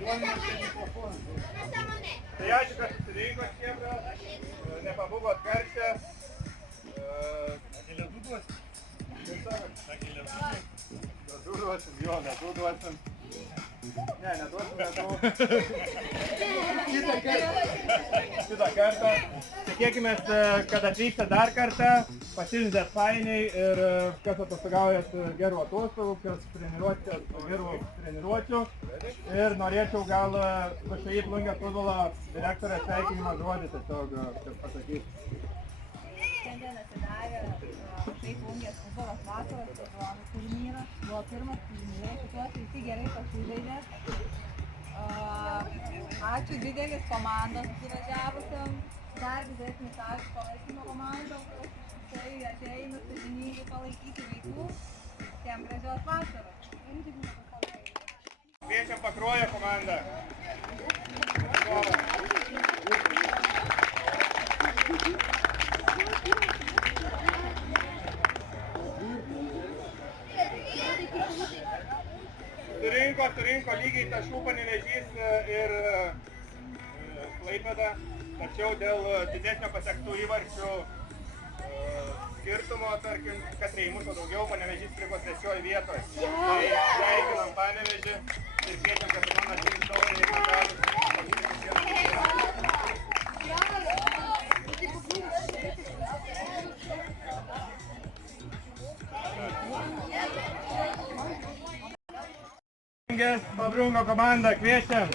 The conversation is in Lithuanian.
Tai ačiū, kad susirinkot, chebra, nepabūgot karščia. Ledų duosim? Kaip sakot? Ledų duosim, jo, ledų duosim. Ne, neduosim ledų. Kitą kartą. Tikėkimės, kad atvyksta dar kartą, pasižydėt fainiai ir kas atostogaujat gerų atostogų, kas treniruotės gerų treniruočių. Ir norėčiau gal VŠI Plungės futbolo direktorė sveikinimą žodį tiesiog pasakyti. Šiandien atidarė VŠI Plungės futbolos vakaros sezono turnyrą. Buvo pirmas turnyras, tikiuosi visi gerai pasižaidė. Ačiū didelis komandos suvažiavusiam, dar didesnis ačiū palaikymo komandom, tai ateina sąžiningai palaikyti vaikų. Visiems gražios vasaros. Kviečiam Pakruojo komandą. Surinko lygiai taškų Panevėžys ir Klaipėda, tačiau dėl didesnio pasiektų įvarčių skirtumo, tarkim, kad neįmušo daugiau, Panevėžys liko 3 vietoje. Tai sveikinam Panevėžį ir kviečiam, kad komanda atsiims taurę ir medalius. Babrungo komanda, kviečiam.